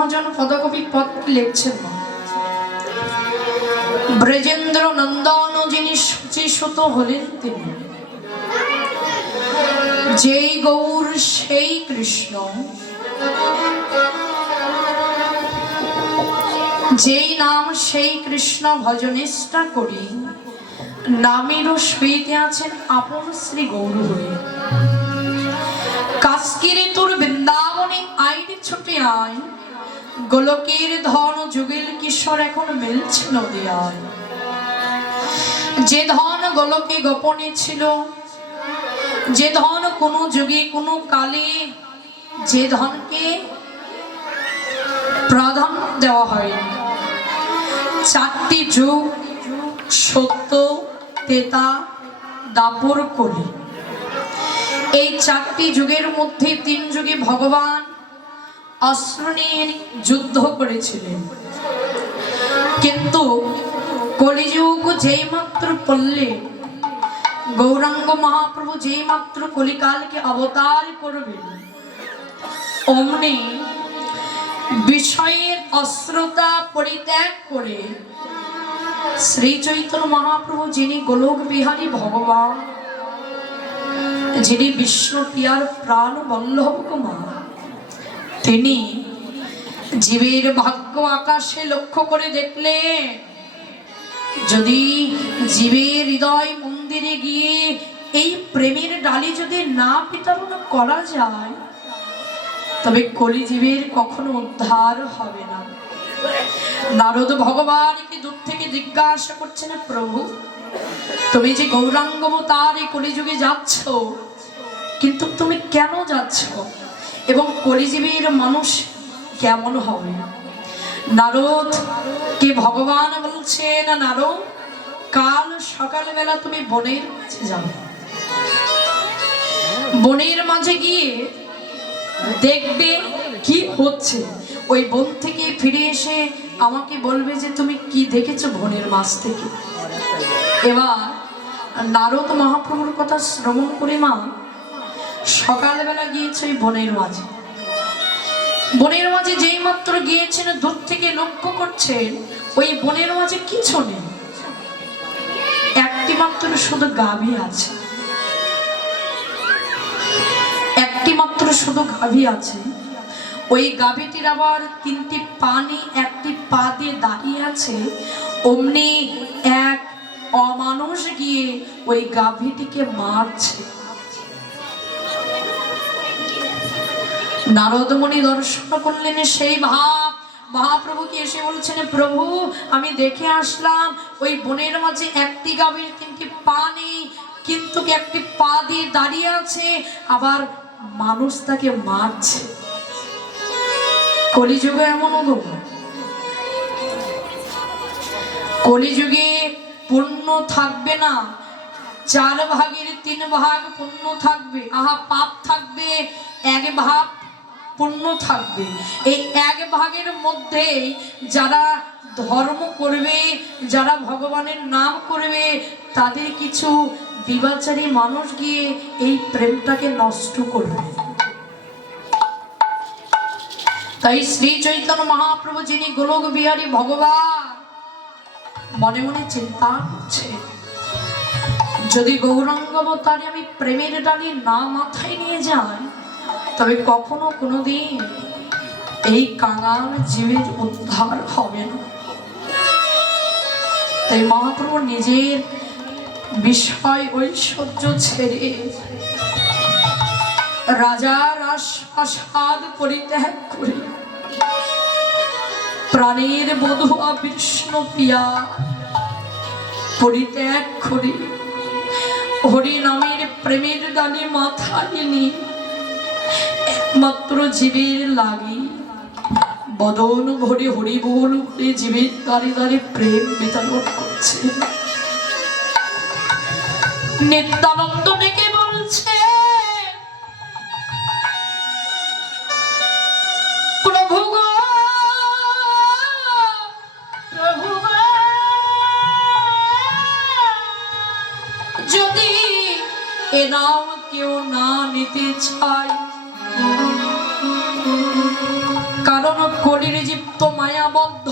মহাজন পদকবি পদটি লিখছেন ব্রজেন্দ্র নন্দন যিনি সুচিসুত হলেন তিনি। যেই গৌর, সেই কৃষ্ণ। যেই নাম, সেই কৃষ্ণ ভজনিষ্ঠা করি। নামেরও আছেন আপন শ্রী গৌর হয়ে। কাস্কিরে তোর বৃন্দাবনে আইন ছুটে আয়। গোলকের ধন যুগের কিশোর এখন মিলছে নদিয়ায়। যে ধন গোলকে গোপনে ছিল, যে ধন কোনো যুগে কোনো কালে, যে ধনকে প্রাধান্য দেওয়া হয়নি। চারটি যুগ, সত্য, তেতা, দাপর কলি। এই চারটি যুগের মধ্যে তিন যুগে ভগবান অস্ত্র নিয়ে যুদ্ধ করেছিলেন। কিন্তু কলিযুগ যেই মাত্র পড়লে, গৌরাঙ্গ মহাপ্রভু যেই মাত্র কলিকালকে অবতার করবেন। অমনি বিষয়ের অস্ত্রতা পরিত্যাগ করে শ্রী চৈতন্য মহাপ্রভু যিনি গোলক বিহারী ভগবান, যিনি বিষ্ণু প্রিয়ার প্রাণ বল্লভ কুমার তিনি জীবের ভাগ্য আকাশে লক্ষ্য করে দেখলে যদি জীবের হৃদয় মন্দিরে গিয়ে এই প্রেমের ডালি যদি না বিতরণ করা যায়, তবে কলিজীবের কখনো উদ্ধার হবে না। নারদ ভগবানকে দূর থেকে জিজ্ঞাসা করছেন, প্রভু, তুমি যে গৌরাঙ্গ তার এই কলিযুগে যাচ্ছ, কিন্তু তুমি কেন যাচ্ছ? এবং কলিজীবীর মানুষ কেমন হবে? নারদ, কে ভগবান বলছে না নারদ? কাল সকালবেলা তুমি বনের মাঝে যাবে। বনের মাঝে গিয়ে দেখবে কি হচ্ছে। ওই বন থেকে ফিরে এসে আমাকে বলবে যে তুমি কি দেখেছ বনের মাছ থেকে? এবার নারদ মহাপ্রভুর কথা শ্রবণ করে, মা। সকালবেলা গিয়েছে ওই বনের মাঝে। বনের মাঝে যেই মাত্র গিয়েছেন, দূর থেকে লক্ষ্য করছেন, ওই বনের মাঝে কিছু নেই। একটি মাত্র শুধু গাভী আছে। একটি মাত্র শুধু গাভী আছে। ওই গাভীটির আবার তিনটি পানি, একটি পা দিয়ে দাঁড়িয়ে আছে। অমনি এক অমানুষ গিয়ে ওই গাভীটিকে মারছে। নারদমণি দর্শন করলেন সেই ভাব মহাপ্রভুকে এসে বলছেন, প্রভু, আমি দেখে আসলাম, ওই বনের মাঝে একটি গাভীর তিনটি পা নেই, কিন্তু একটি পা দিয়ে দাঁড়িয়ে আছে, আবার মানুষ তাকে মারছে। কলিযুগে এমন কলিযুগে পুণ্য থাকবে না, চার ভাগের তিন ভাগ পুণ্য থাকবে, আহা, পাপ থাকবে, এক ভাগ পুণ্য থাকবে। এই এক ভাগের মধ্যে যারা ধর্ম করবে, যারা ভগবানের নাম করবে, তাদের কিছু বিবাচারী মানুষ গিয়ে এই প্রেমটাকে নষ্ট করবে। তাই শ্রী চৈতন্য মহাপ্রভু যিনি গোলক বিহারী ভগবান, মনে মনে চিন্তা করছে, যদি গৌরাঙ্গ আমি প্রেমের ডালি না মাথায় নিয়ে যাই তবে কখনো কোনোদিন এই কাঙাল জীবের উদ্ধার হবে না। তাই মহাপ্রভু নিজের বিষয় ঐশ্বর্য ছেড়ে রাজার রাজপ্রাসাদ পরিত্যাগ করে প্রাণের বধুয়া বিষ্ণু পিয়া পরিত্যাগ করে হরি নামের প্রেমের ডালে মাথায় নিয়ে একমাত্র জীবের লাগি। বদন ভরে হরি বল করে জীবের দ্বারে দ্বারে প্রেম বিতরণ করছে। নিত্যানন্দ নিত্য মায়াবদ্ধ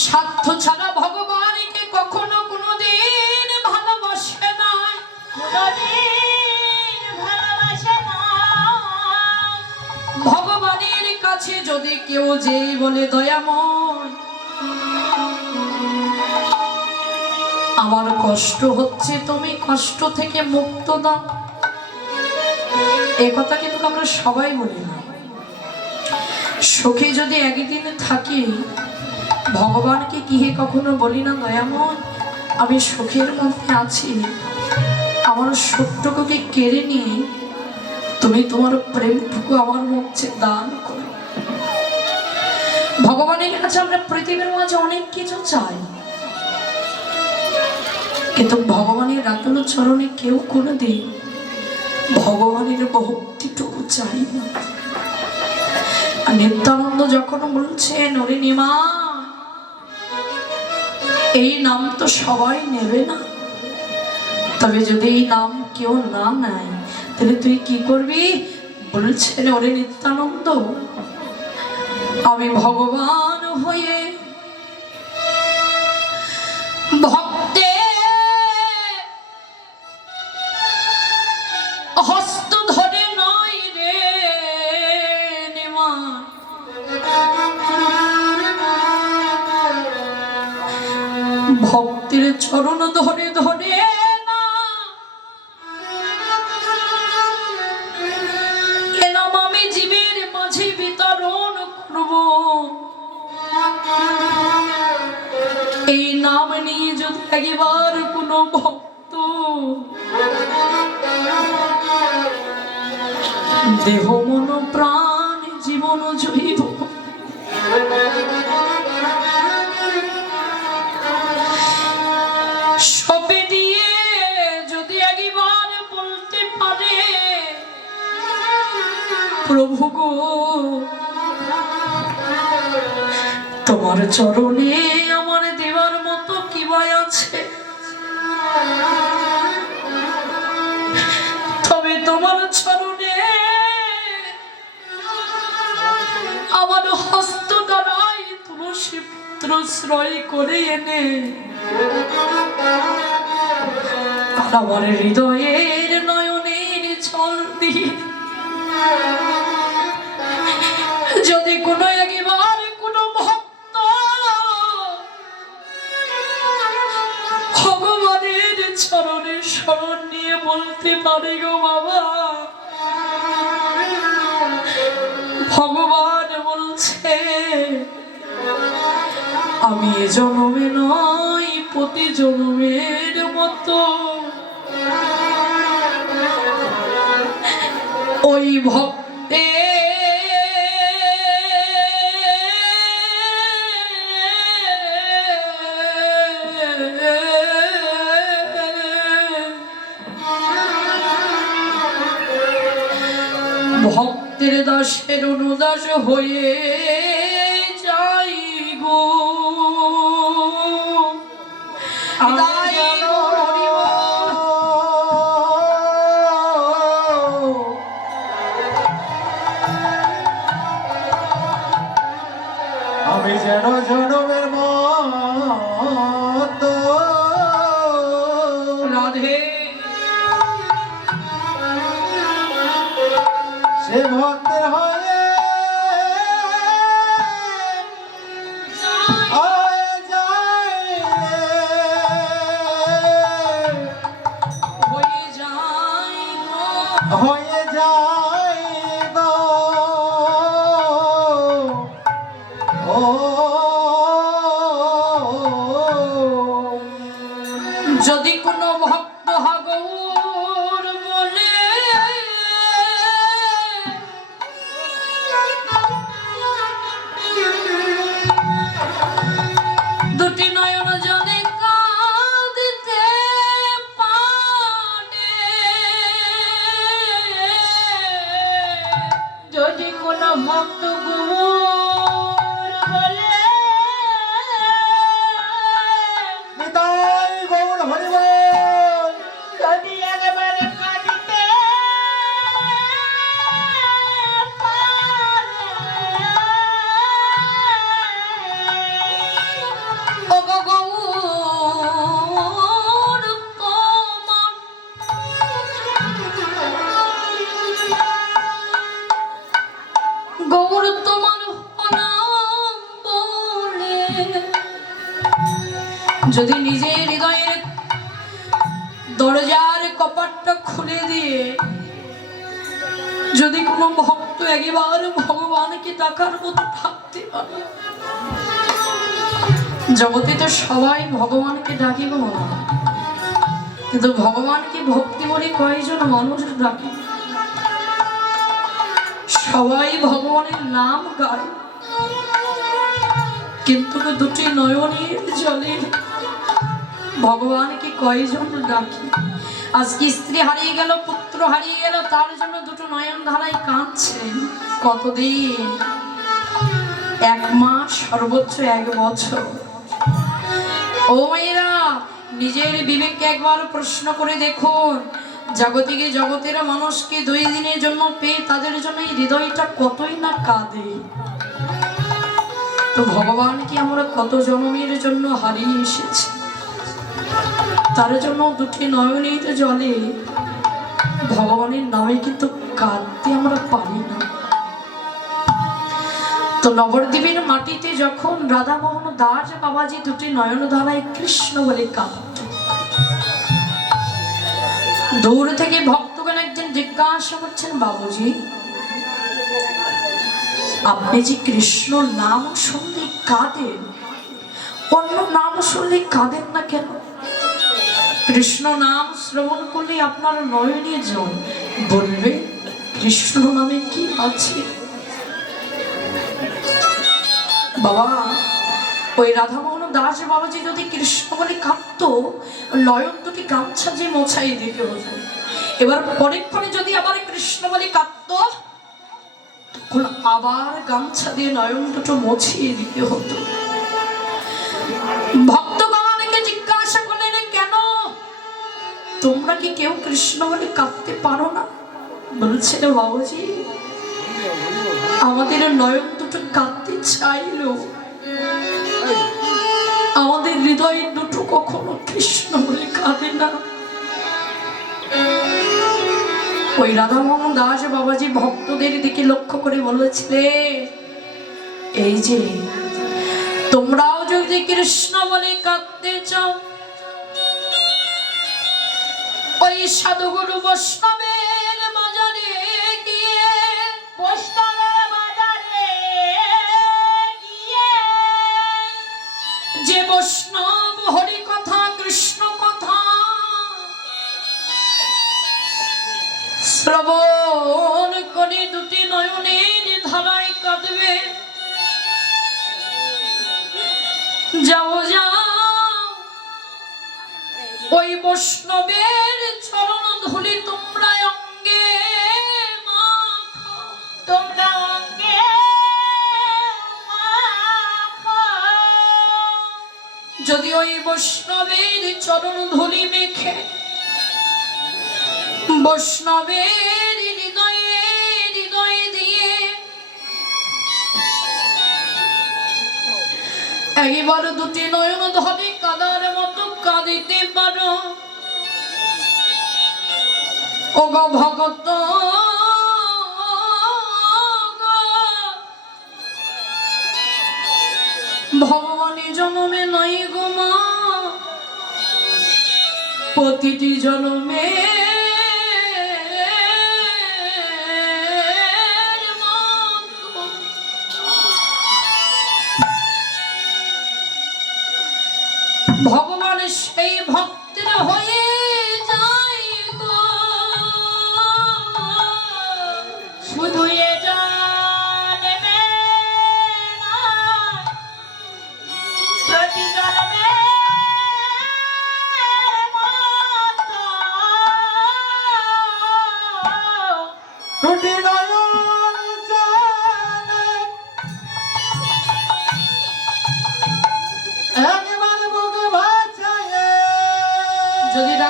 স্বার্থ ছাড়া ভগবানকে কখনো কোনোদিন ভালোবাসে না। কোনদিন ভালোবাসে না। ভগবানের কাছে যদি কেউ যেই বলে দয়াময় আমার কষ্ট হচ্ছে তুমি কষ্ট থেকে মুক্ত দাও। এ কথা কিন্তু আমরা সবাই বলি সুখে যদি একদিন থাকি, ভগবানকে কিহে কখনো বলি না, দয়াময়, আমি সুখের মধ্যে আছি। আমার সুখটুকুকে কেড়ে নিয়ে তুমি তোমার প্রেমটুকু আমার মধ্যে দান করো। ভগবানের কাছে আমরা পৃথিবীর মাঝে অনেক কিছু চাই। কিন্তু ভগবানের রাতুল চরণে কেউ কোনো দিন ভগবানের ভক্তিটুকু চাই না। নিত্যানন্দ যখন বলছেন নরিনীমা এই নাম তো সবাই নেবে না। তবে যদি এই নাম কেউ না নেয়, তাহলে তুই কি করবি? বলছেন, ওরে নিত্যানন্দ, আমি ভগবান এই নাম নিয়ে যদি একবার কোনো ভক্ত দেহ, মন, প্রাণ, জীবন জৈব সবে দিয়ে যদি একবার বলতে পারে, প্রভু গো, তোমার চরণে চরণে আমার হস্ত দ্বারাই তুলসী পুত্র শ্রয় করে এনে আর আমার হৃদয়ের নয়নের জল দিয়ে যদি কোনো একবার কোনো ভক্ত ভগবানের চরণে স্মরণ নিয়ে বলতে পারে গো বাবা ভগবান বলছে আমি এ জন্মে নয় প্রতি জন্মের মতো। ওই ভক্তে যদি জগতে তো সবাই ভগবানকে ডাকিব না কিন্তু ভগবানকে ভক্তি বলে কয়েকজন মানুষ ডাকে? সবাই ভগবানের নাম গায়। কিন্তু দুটি নয়নের জলে ভগবানকে কয়জন ডাকি? আজকে স্ত্রী হারিয়ে গেল, পুত্র হারিয়ে গেল, তার জন্য দুটো নয়ন ধারায় কাঁদছে। কতদিন? এক মাস সর্বোচ্চ এক বছর। ও মেয়েরা, নিজের বিবেককে একবার প্রশ্ন করে দেখুন। জাগতিকে জগতের মানুষকে দুই দিনের জন্য পেয়ে তাদের জন্য এই হৃদয়টা কতই না কাঁদে। তো ভগবানকে আমরা কত জন্মের জন্য হারিয়ে এসেছি? তার জন্য দুটি নয়নের জলে ভগবানের নামে কিন্তু কাঁদতে আমরা পারি না। তো নবদ্বীপের মাটিতে যখন রাধামোহন দাস বাবাজি দুটি নয়ন ধারায় কৃষ্ণ বলে কাঁদত দূর থেকে ভক্তগণ একজন জিজ্ঞাসা করছেন, বাবুজি, আপনি যে কৃষ্ণ নাম শুনলে কাঁদেন, অন্য নাম শুনলে কাঁদেন না কেন? কৃষ্ণ নাম শ্রবণ করলে আপনার নয়নে জল। বলবে, কৃষ্ণ নামে কি আছে? বাবা, ওই রাধামোহন দাস বাবাজি যদি কৃষ্ণ বলে কাঁদত নয়ন দুটি গামছা যে মোছাই দিতে হতো। এবার পরীক্ষণে যদি আবার কৃষ্ণ বলে কাঁদত তখন আবার গামছা দিয়ে নয়ন দুটো মুছিয়ে দিতে হতো। ভক্তগণকে জিজ্ঞাসা করলেন, কেন? তোমরা কি কেউ কৃষ্ণ বলে কাঁদতে পারো না? বলছিল বাবুজি, আমাদের নয়ন দুটো কাঁদতে চাইলো। আমাদের হৃদয় দুটো কখনো কৃষ্ণ বলে কাঁদে না। ওই রাধামোহন দাস বাবাজি ভক্তদের দিকে লক্ষ্য করে বলেছিলে, এই যে, তোমরাও যদি কৃষ্ণ বলে কাঁদতে চাও, ওই সাধুগুরু বৈষ্ণবের যে বৈষ্ণবের চরণ ধুলি মেখে, বৈষ্ণবের হৃদয়ে হৃদয় দিয়ে একবার দুটি নয়ন ধরে কাদার মতো কাঁদিতে পারো। ও গো ভগত ভগবানী জন্মে নয় গো। প্রতিটি জন্মে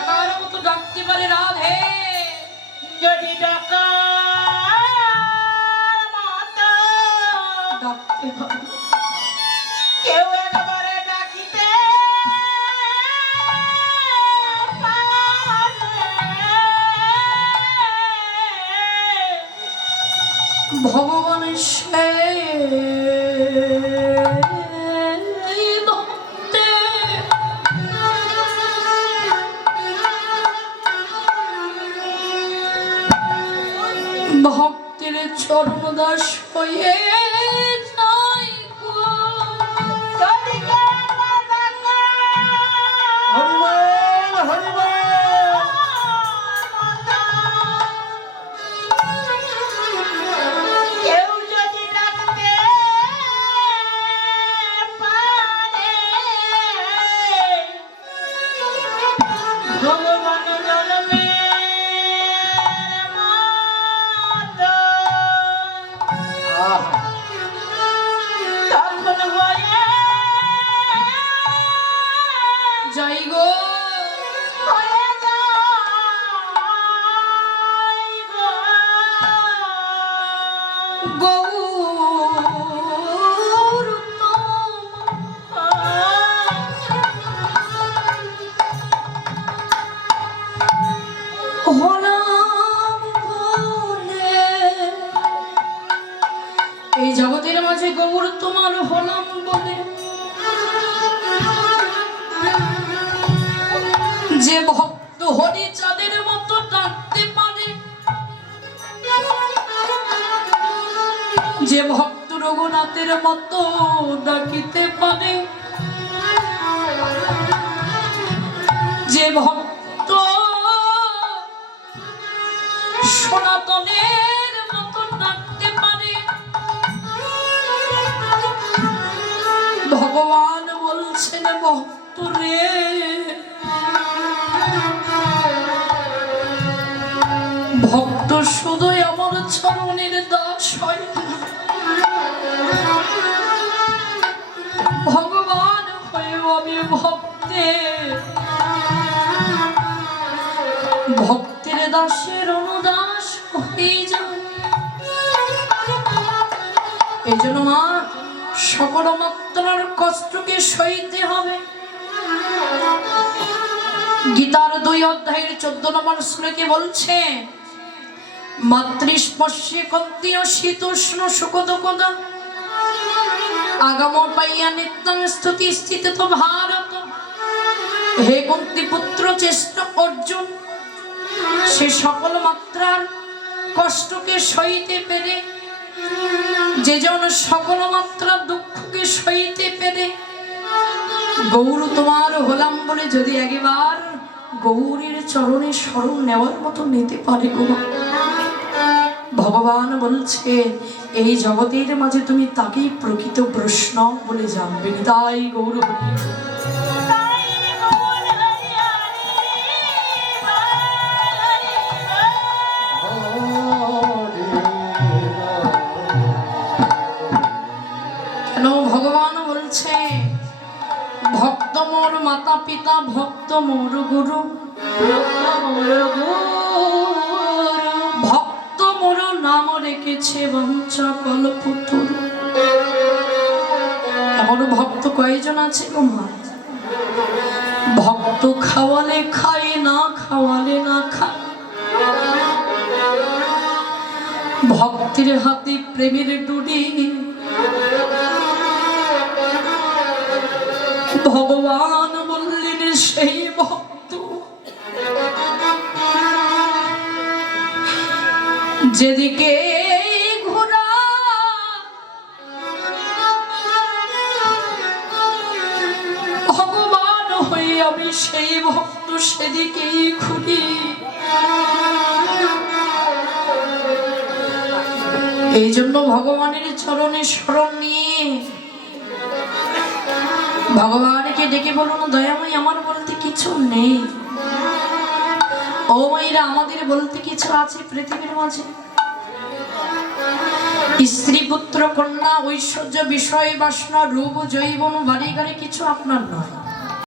ডাকার মতো ডাকতে পারে রাধে যদি ডাকার চরণ দাস যে ভক্ত রঘুনাথের মতো ডাকিতে পারে, যে ভক্ত সনাতনের মতো ডাকতে পারে, ভগবান বলছেন, ভক্ত রে, ভক্ত শুধুই আমার চরণের দাস হয় আমি ভক্তের দাসের অনুদাস হয়ে মা, সকল মাত্রার কষ্টকে সইতে হবে। গীতার দুই অধ্যায়ের চোদ্দ নম্বর শ্লোকে বলছে, মাতৃস্পর্শে কন্তীয় শীতোষ্ণ সুখদকদ আগাম পাইয়া নিত্যং স্তুতি স্থিত তো ভারত হে কুন্তি পুত্র চেষ্টা অর্জুন, সে সকল মাত্রার কষ্টকে সইতে পেরে, যে যেন সকল মাত্রার দুঃখকে সইতে পেরে, গৌর তোমার হলাম বলে যদি একবার গৌরীর চরণে স্মরণ নেওয়ার মতো নিতে পারে গো ভগবান বলছে, এই জগতের মাঝে তুমি তাকেই প্রকৃত প্রশ্ন বলে জানবে। তাই গৌর পিতা ভক্ত মোর গুরু ভক্ত মোর নাম রেখেছে বঞ্চা কল্পতরু এমন ভক্ত কয়জন আছে গো ভক্ত খাওয়ালে খায়, না খাওয়ালে না খায়। ভক্তির হাতে প্রেমের ডুডি ভগবান সেই ভক্ত। যেদিকে ভগবান হয়ে আমি সেই ভক্ত সেদিকেই ঘুরি। এই জন্য ভগবানের চরণে স্মরণ নিয়ে ভগবানকে ডেকে বলুন দয়াময় আমার বলতে কিছু নেই। ও মাইরা, আমাদের বলতে কিছু আছে পৃথিবীর মাঝে? স্ত্রী, পুত্র, কন্যা, ঐশ্বর্য, বিষয়, বাসনা, রূপ জৈবন বাড়ি গাড়ি কিছু আপনার নয়।